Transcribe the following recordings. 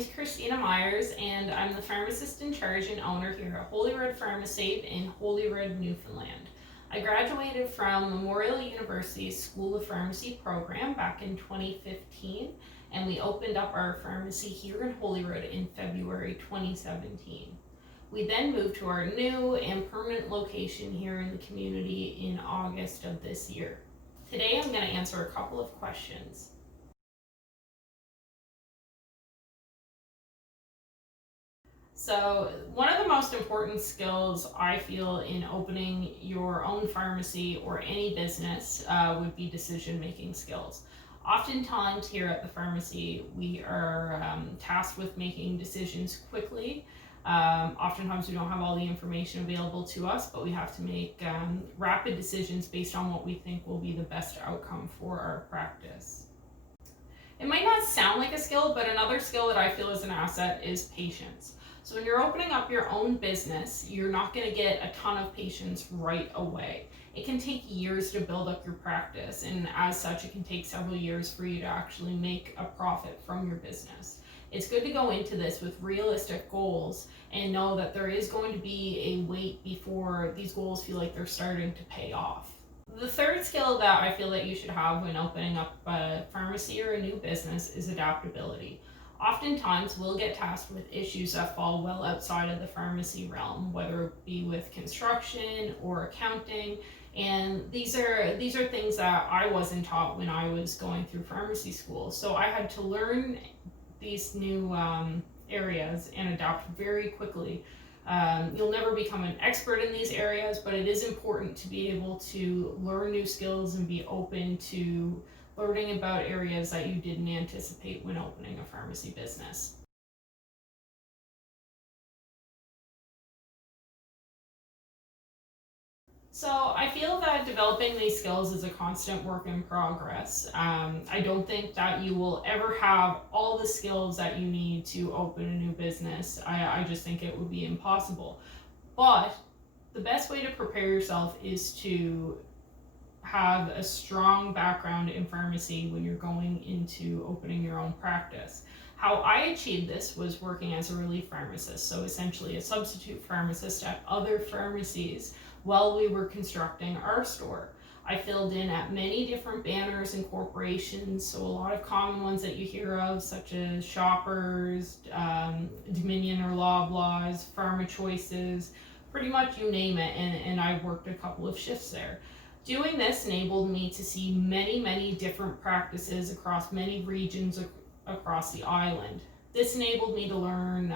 name's Christina Myers, and I'm the pharmacist in charge and owner here at Holyrood Pharmasafe in Holyrood, Newfoundland. I graduated from Memorial University's School of Pharmacy program back in 2015, and we opened up our pharmacy here in Holyrood in February 2017. We then moved to our new and permanent location here in the community in August of this year. Today I'm going to answer a couple of questions. So, one of the most important skills I feel in opening your own pharmacy or any business would be decision making skills. Oftentimes, here at the pharmacy, we are tasked with making decisions quickly. Oftentimes, we don't have all the information available to us, but we have to make rapid decisions based on what we think will be the best outcome for our practice. It might not sound like a skill, but another skill that I feel is an asset is patience. So when you're opening up your own business, you're not going to get a ton of patients right away. It can take years to build up your practice, and as such, it can take several years for you to actually make a profit from your business. It's good to go into this with realistic goals and know that there is going to be a wait before these goals feel like they're starting to pay off. The third skill that I feel that you should have when opening up a pharmacy or a new business is adaptability. Oftentimes, we'll get tasked with issues that fall well outside of the pharmacy realm, whether it be with construction or accounting. And these are things that I wasn't taught when I was going through pharmacy school. So I had to learn these new areas and adapt very quickly. You'll never become an expert in these areas, but it is important to be able to learn new skills and be open to learning about areas that you didn't anticipate when opening a pharmacy business. So I feel that developing these skills is a constant work in progress. I don't think that you will ever have all the skills that you need to open a new business. I just think it would be impossible. But the best way to prepare yourself is to have a strong background in pharmacy when you're going into opening your own practice. How I achieved this was working as a relief pharmacist, so essentially a substitute pharmacist at other pharmacies while we were constructing our store. I filled in at many different banners and corporations, so a lot of common ones that you hear of, such as Shoppers, Dominion or Loblaws, Pharma Choices, pretty much you name it, and I worked a couple of shifts there. Doing this enabled me to see many different practices across many regions across the island. This enabled me to learn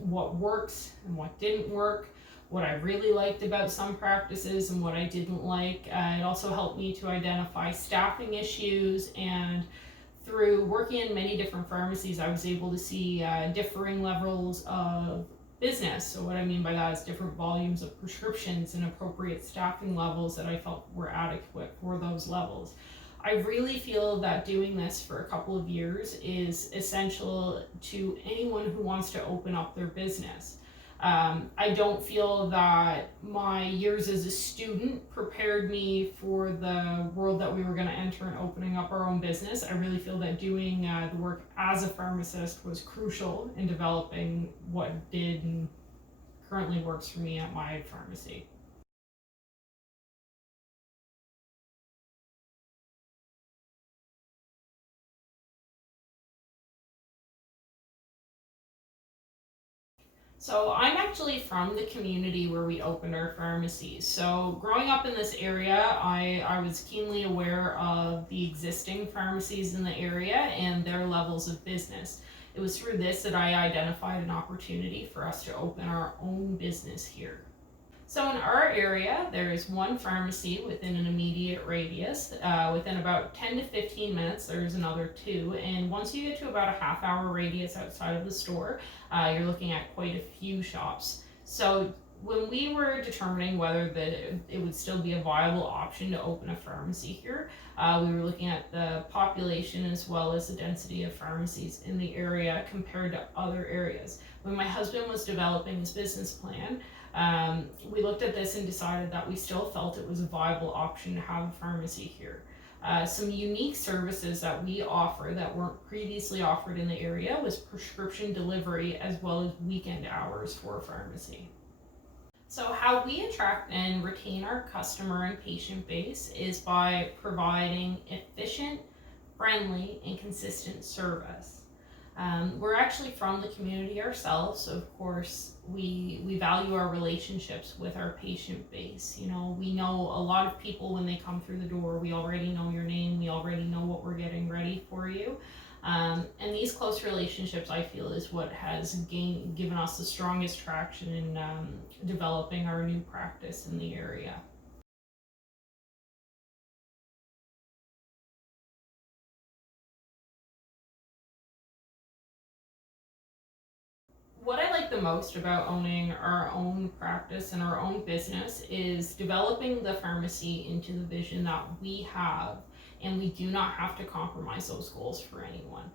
what works and what didn't work, what I really liked about some practices and what I didn't like. It also helped me to identify staffing issues, and through working in many different pharmacies, I was able to see differing levels of business. So what I mean by that is different volumes of prescriptions and appropriate staffing levels that I felt were adequate for those levels. I really feel that doing this for a couple of years is essential to anyone who wants to open up their business. I don't feel that my years as a student prepared me for the world that we were going to enter in opening up our own business. I really feel that doing the work as a pharmacist was crucial in developing what did and currently works for me at my pharmacy. So I'm actually from the community where we opened our pharmacies. So growing up in this area, I was keenly aware of the existing pharmacies in the area and their levels of business. It was through this that I identified an opportunity for us to open our own business here. So in our area, there is one pharmacy within an immediate radius. Within about 10 to 15 minutes, there's another two. And once you get to about a half-hour radius outside of the store, you're looking at quite a few shops. So when we were determining whether it would still be a viable option to open a pharmacy here, we were looking at the population as well as the density of pharmacies in the area compared to other areas. When my husband was developing his business plan, we looked at this and decided that we still felt it was a viable option to have a pharmacy here. Some unique services that we offer that weren't previously offered in the area was prescription delivery as well as weekend hours for pharmacy. So, how we attract and retain our customer and patient base is by providing efficient, friendly, and consistent service. We're actually from the community ourselves, so of course we value our relationships with our patient base. You know, we know a lot of people when they come through the door. We already know your name. We already know what we're getting ready for you. And these close relationships, I feel, is what has given us the strongest traction in developing our new practice in the area. What I like the most about owning our own practice and our own business is developing the pharmacy into the vision that we have, and we do not have to compromise those goals for anyone.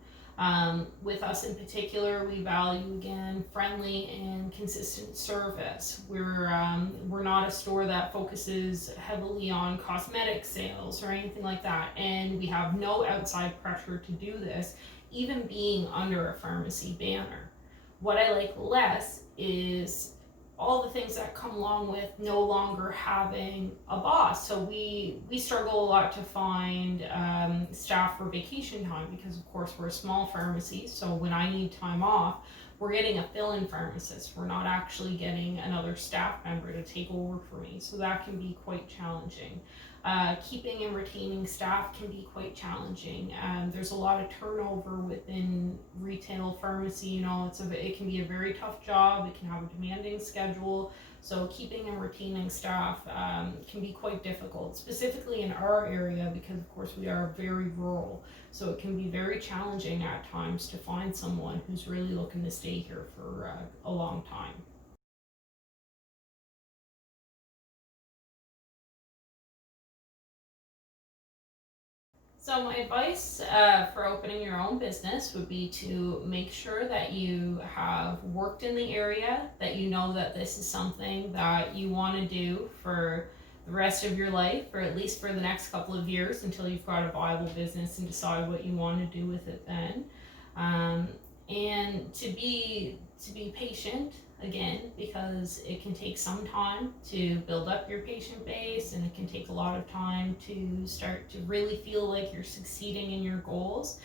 With us in particular, we value again friendly and consistent service. We're not a store that focuses heavily on cosmetic sales or anything like that, and we have no outside pressure to do this, even being under a pharmacy banner. What I like less is all the things that come along with no longer having a boss. So we struggle a lot to find staff for vacation time because, of course, we're a small pharmacy. So when I need time off, we're getting a fill-in pharmacist. We're not actually getting another staff member to take over for me. So that can be quite challenging. Keeping and retaining staff can be quite challenging. There's a lot of turnover within retail pharmacy. You know, it can be a very tough job. It can have a demanding schedule. So keeping and retaining staff can be quite difficult, specifically in our area because, of course, we are very rural. So it can be very challenging at times to find someone who's really looking to stay here for a long time. So my advice for opening your own business would be to make sure that you have worked in the area, that you know that this is something that you want to do for the rest of your life, or at least for the next couple of years until you've got a viable business and decide what you want to do with it then. Um, and to be patient again because it can take some time to build up your patient base and it can take a lot of time to start to really feel like you're succeeding in your goals,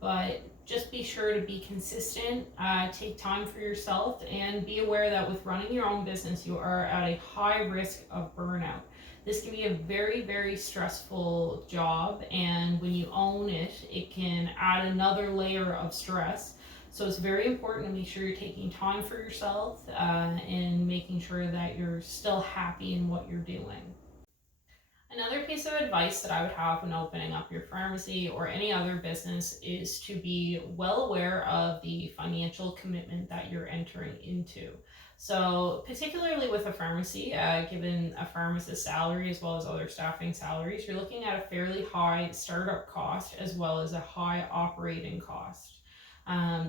but just be sure to be consistent, take time for yourself, and be aware that with running your own business you are at a high risk of burnout. This can be a very, very stressful job, and when you own it, it can add another layer of stress. So it's very important to make sure you're taking time for yourself and making sure that you're still happy in what you're doing. Another piece of advice that I would have when opening up your pharmacy or any other business is to be well aware of the financial commitment that you're entering into. So, particularly with a pharmacy, given a pharmacist salary as well as other staffing salaries, you're looking at a fairly high startup cost as well as a high operating cost.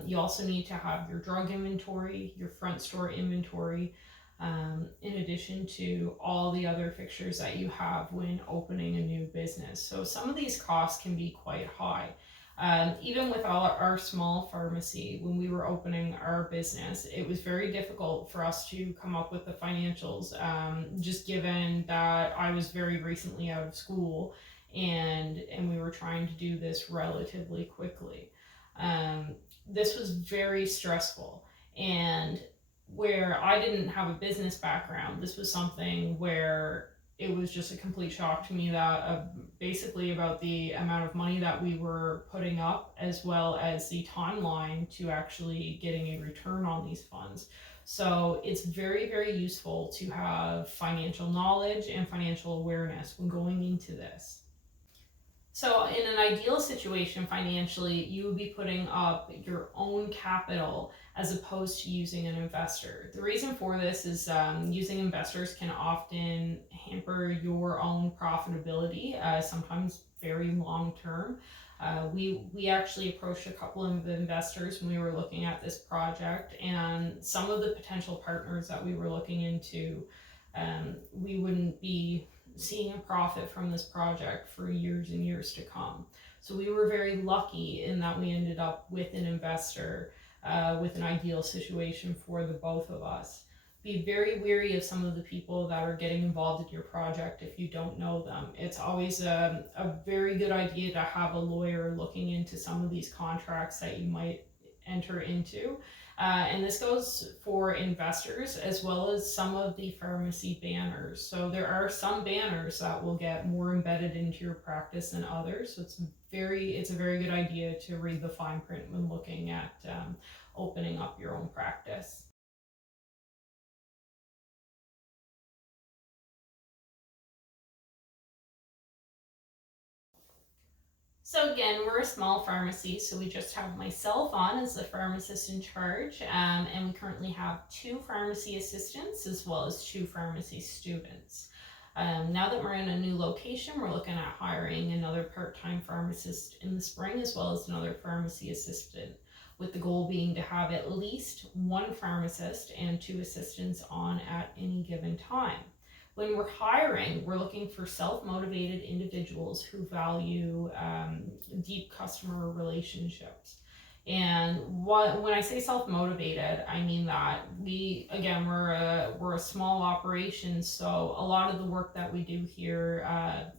You also need to have your drug inventory, your front store inventory, in addition to all the other fixtures that you have when opening a new business. So some of these costs can be quite high. Even with our small pharmacy, when we were opening our business, it was very difficult for us to come up with the financials, just given that I was very recently out of school and we were trying to do this relatively quickly. This was very stressful. And where I didn't have a business background, this was something where it was just a complete shock to me that basically about the amount of money that we were putting up as well as the timeline to actually getting a return on these funds. So it's very, very useful to have financial knowledge and financial awareness when going into this. So, in an ideal situation financially, you would be putting up your own capital as opposed to using an investor. The reason for this is using investors can often hamper your own profitability, sometimes very long term. We actually approached a couple of investors when we were looking at this project, and some of the potential partners that we were looking into, we wouldn't be seeing a profit from this project for years and years to come. So we were very lucky in that we ended up with an investor with an ideal situation for the both of us. Be very wary of some of the people that are getting involved in your project if you don't know them. It's always a very good idea to have a lawyer looking into some of these contracts that you might enter into. And this goes for investors as well as some of the pharmacy banners. So there are some banners that will get more embedded into your practice than others. So it's a very good idea to read the fine print when looking at opening up your own practice. So again, we're a small pharmacy, so we just have myself on as the pharmacist in charge, and we currently have 2 pharmacy assistants as well as 2 pharmacy students. Now that we're in a new location, we're looking at hiring another part-time pharmacist in the spring as well as another pharmacy assistant, with the goal being to have at least 1 pharmacist and 2 assistants on at any given time. When we're hiring, we're looking for self-motivated individuals who value deep customer relationships. And when I say self-motivated, I mean that we're a small operation, so a lot of the work that we do here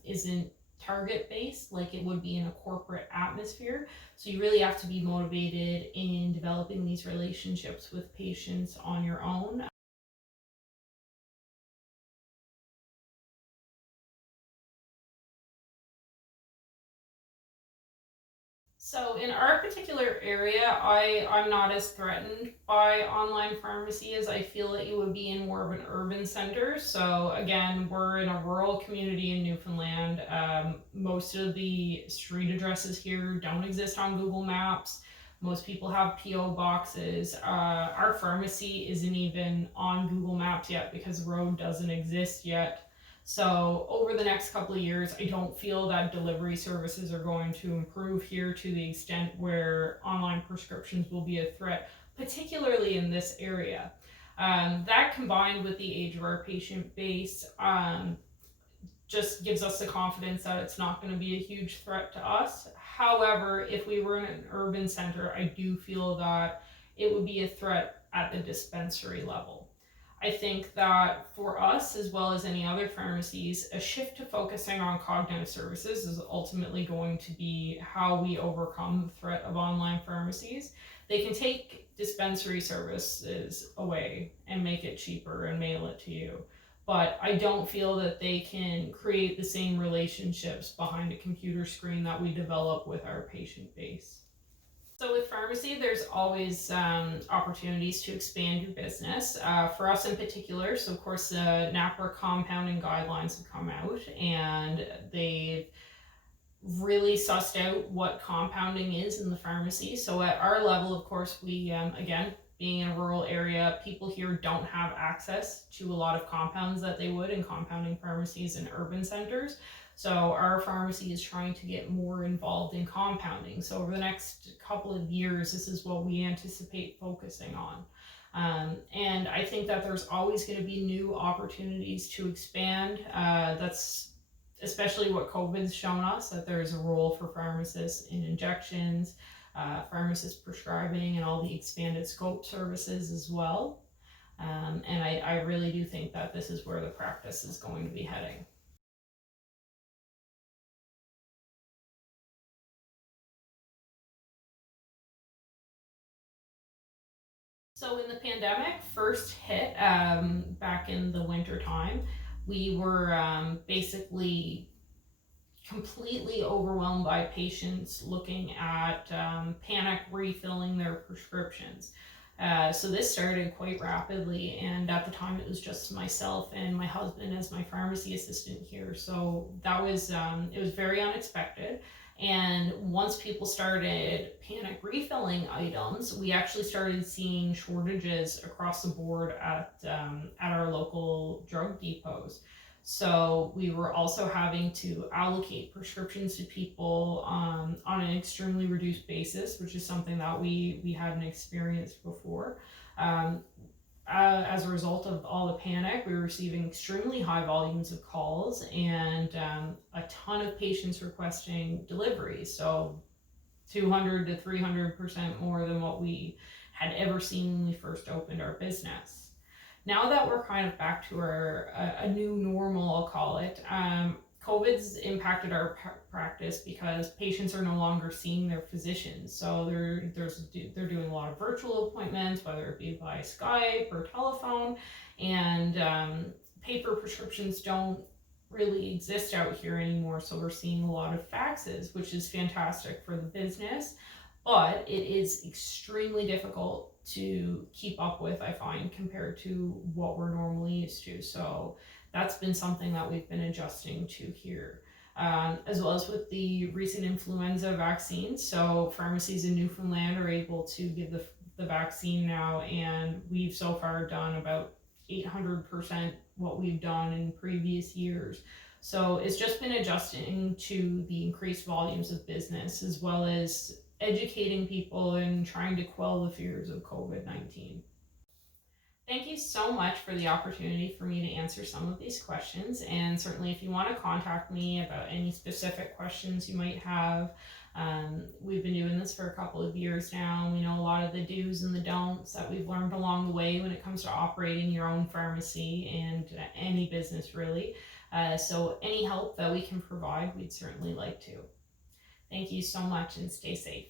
isn't target based like it would be in a corporate atmosphere. So you really have to be motivated in developing these relationships with patients on your own. So in our particular area, I'm not as threatened by online pharmacy as I feel that you would be in more of an urban center. So again, we're in a rural community in Newfoundland. Most of the street addresses here don't exist on Google Maps. Most people have PO boxes. Our pharmacy isn't even on Google Maps yet because the road doesn't exist yet. So over the next couple of years, I don't feel that delivery services are going to improve here to the extent where online prescriptions will be a threat, particularly in this area. That combined with the age of our patient base just gives us the confidence that it's not going to be a huge threat to us. However, if we were in an urban center, I do feel that it would be a threat at the dispensary level. I think that for us, as well as any other pharmacies, a shift to focusing on cognitive services is ultimately going to be how we overcome the threat of online pharmacies. They can take dispensary services away and make it cheaper and mail it to you. But I don't feel that they can create the same relationships behind a computer screen that we develop with our patient base. So with pharmacy, there's always opportunities to expand your business. For us in particular, so of course the NAPRA compounding guidelines have come out and they've really sussed out what compounding is in the pharmacy. So at our level, of course, we again, being in a rural area, people here don't have access to a lot of compounds that they would in compounding pharmacies in urban centers. So our pharmacy is trying to get more involved in compounding. So over the next couple of years, this is what we anticipate focusing on. And I think that there's always going to be new opportunities to expand. That's especially what COVID's shown us, that there's a role for pharmacists in injections, pharmacist prescribing, and all the expanded scope services as well. And I really do think that this is where the practice is going to be heading. So when the pandemic first hit back in the winter time, we were basically completely overwhelmed by patients looking at panic refilling their prescriptions. So this started quite rapidly, and at the time it was just myself and my husband as my pharmacy assistant here. So that was it was very unexpected. And once people started panic refilling items, we actually started seeing shortages across the board at our local drug depots. So we were also having to allocate prescriptions to people on an extremely reduced basis, which is something that we hadn't experienced before. Um, as a result of all the panic, we were receiving extremely high volumes of calls and a ton of patients requesting deliveries. So 200 to 300% more than what we had ever seen when we first opened our business. Now that we're kind of back to a new normal, I'll call it, COVID's impacted our practice because patients are no longer seeing their physicians. So they're doing a lot of virtual appointments, whether it be by Skype or telephone, and paper prescriptions don't really exist out here anymore. So we're seeing a lot of faxes, which is fantastic for the business, but it is extremely difficult to keep up with, I find, compared to what we're normally used to. So that's been something that we've been adjusting to here, as well as with the recent influenza vaccine. So pharmacies in Newfoundland are able to give the vaccine now, and we've so far done about 800% what we've done in previous years. So it's just been adjusting to the increased volumes of business, as well as educating people and trying to quell the fears of COVID-19. Thank you so much for the opportunity for me to answer some of these questions. And certainly, if you want to contact me about any specific questions you might have, we've been doing this for a couple of years now. We know a lot of the do's and the don'ts that we've learned along the way when it comes to operating your own pharmacy and any business, really. So, any help that we can provide, we'd certainly like to. Thank you so much and stay safe.